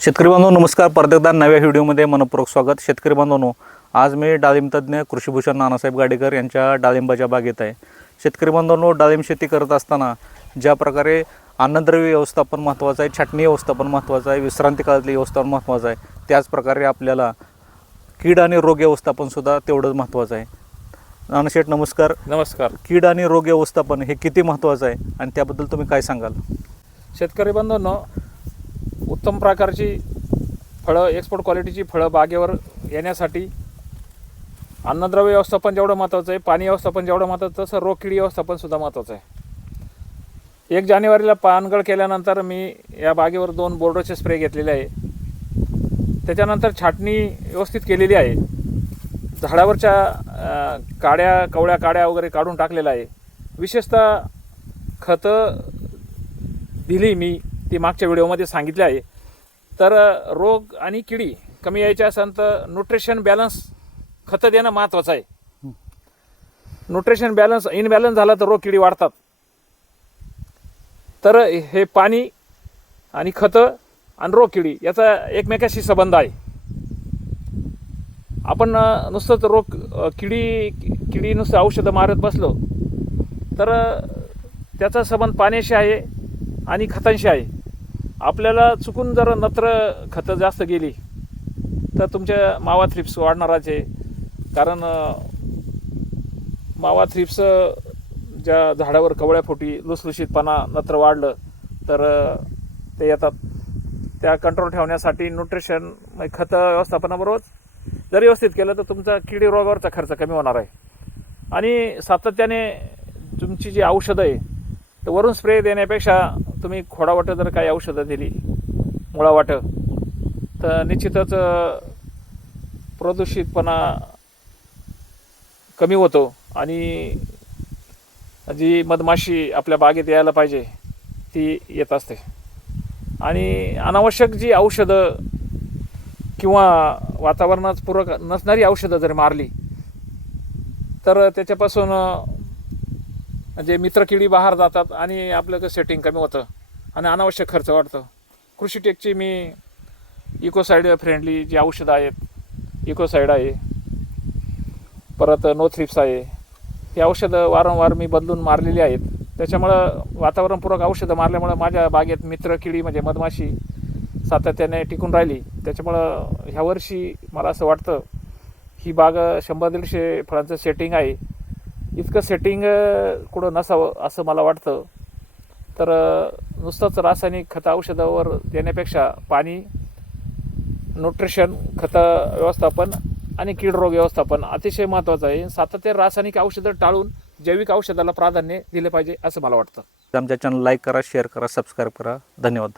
शेतकरी बांधवांनो नमस्कार. परत एकदा नव्या व्हिडिओमध्ये मनपूर्वक स्वागत. शेतकरी बांधवांनो, आज मी डाळिंब तज्ज्ञ कृषीभूषण नानासाहेब गाडेकर यांच्या डाळिंबाच्या बागेत आहे. शेतकरी बांधवांनो, डाळिंब शेती करत असताना ज्या प्रकारे अन्नद्रव्य व्यवस्थापन महत्त्वाचं आहे, छाटणी व्यवस्थापन महत्त्वाचं आहे, विश्रांती काळातली व्यवस्थापन महत्त्वाचं आहे, त्याचप्रकारे आपल्याला कीड आणि रोग व्यवस्थापनसुद्धा तेवढंच महत्त्वाचं आहे. नानाशेठ नमस्कार. नमस्कार. कीड आणि रोग व्यवस्थापन हे किती महत्त्वाचं आहे आणि त्याबद्दल तुम्ही काय सांगाल? शेतकरी बांधवांनो, उत्तम प्रकारची फळं, एक्सपोर्ट क्वालिटीची फळं बागेवर येण्यासाठी अन्नद्रव्य व्यवस्थापन जेवढं महत्त्वाचं आहे, पाणी व्यवस्थापन जेवढं महत्त्वाचं, तसं रोग किडी व्यवस्थापनसुद्धा महत्त्वाचं आहे. 1 जानेवारीला पानगळ केल्यानंतर मी या बागेवर 2 बोर्डोचे स्प्रे घेतलेले आहे. त्याच्यानंतर छाटणी व्यवस्थित केलेली आहे. झाडावरच्या कवळ्या काड्या वगैरे काढून टाकलेला आहे. विशेषतः खतं दिली मी, ती मागच्या व्हिडिओमध्ये सांगितले आहे. तर रोग आणि किडी कमी यायचे असेल तर न्यूट्रिशन बॅलन्स खतं देणं महत्त्वाचं आहे. न्यूट्रिशन बॅलन्स इनबॅलन्स झाला तर रोग किडी वाढतात. तर हे पाणी आणि खतं आणि रोग किडी याचा एकमेकाशी संबंध आहे. आपण नुसतंच किडी नुसतं औषधं मारत बसलो तर त्याचा संबंध पाण्याशी आहे आणि खतांशी आहे. आपल्याला चुकून जर नत्र खतं जास्त गेली तर तुमच्या मावा थ्रिप्स वाढणारच आहे. कारण मावा थ्रिप्स ज्या झाडावर कवळ्या फुटी लुसलुशीतपणा नत्र वाढलं तर ते येतात. त्या कंट्रोल ठेवण्यासाठी न्यूट्रिशन खतं व्यवस्थापनाबरोबर जर व्यवस्थित केलं तर तुमचा किडी रोगावरचा खर्च कमी होणार आहे. आणि सातत्याने तुमची जी औषधं आहे तर वरून स्प्रे देण्यापेक्षा तुम्ही खोडावाटं जर काही औषधं दिली, मुळावाटं, तर निश्चितच प्रदूषितपणा कमी होतो आणि जी मधमाशी आपल्या बागेत यायला पाहिजे ती येत असते. आणि अनावश्यक जी औषधं किंवा वातावरणात पूरक नसणारी औषधं जर मारली तर त्याच्यापासून म्हणजे मित्रकिडी बाहेर जातात आणि आपलं सेटिंग कमी होतं आणि अनावश्यक खर्च वाढतो. कृषीटेकची मी इकोसाईड फ्रेंडली जी औषधं आहेत, इकोसाईड आहे, परत नो थ्रिप्स आहे, ही औषधं वारंवार मी बदलून मारलेली आहेत. त्याच्यामुळं वातावरणपूरक औषधं मारल्यामुळं माझ्या बागेत मित्रकिडी म्हणजे मधमाशी सातत्याने टिकून राहिली. त्याच्यामुळं ह्या वर्षी मला असं वाटतं ही बाग 100-150 फळांचं सेटिंग आहे. इतकं सेटिंग कुठं नसावं असं मला वाटतं. तर नुसतंच रासायनिक खतं औषधावर देण्यापेक्षा पाणी, न्यूट्रिशन, खतं व्यवस्थापन आणि कीड रोग व्यवस्थापन अतिशय महत्त्वाचं आहे. सातत्याने रासायनिक औषधं टाळून जैविक औषधाला प्राधान्य दिले पाहिजे असं मला वाटतं. आमच्या चॅनल लाईक करा, शेअर करा, सबस्क्राईब करा. धन्यवाद.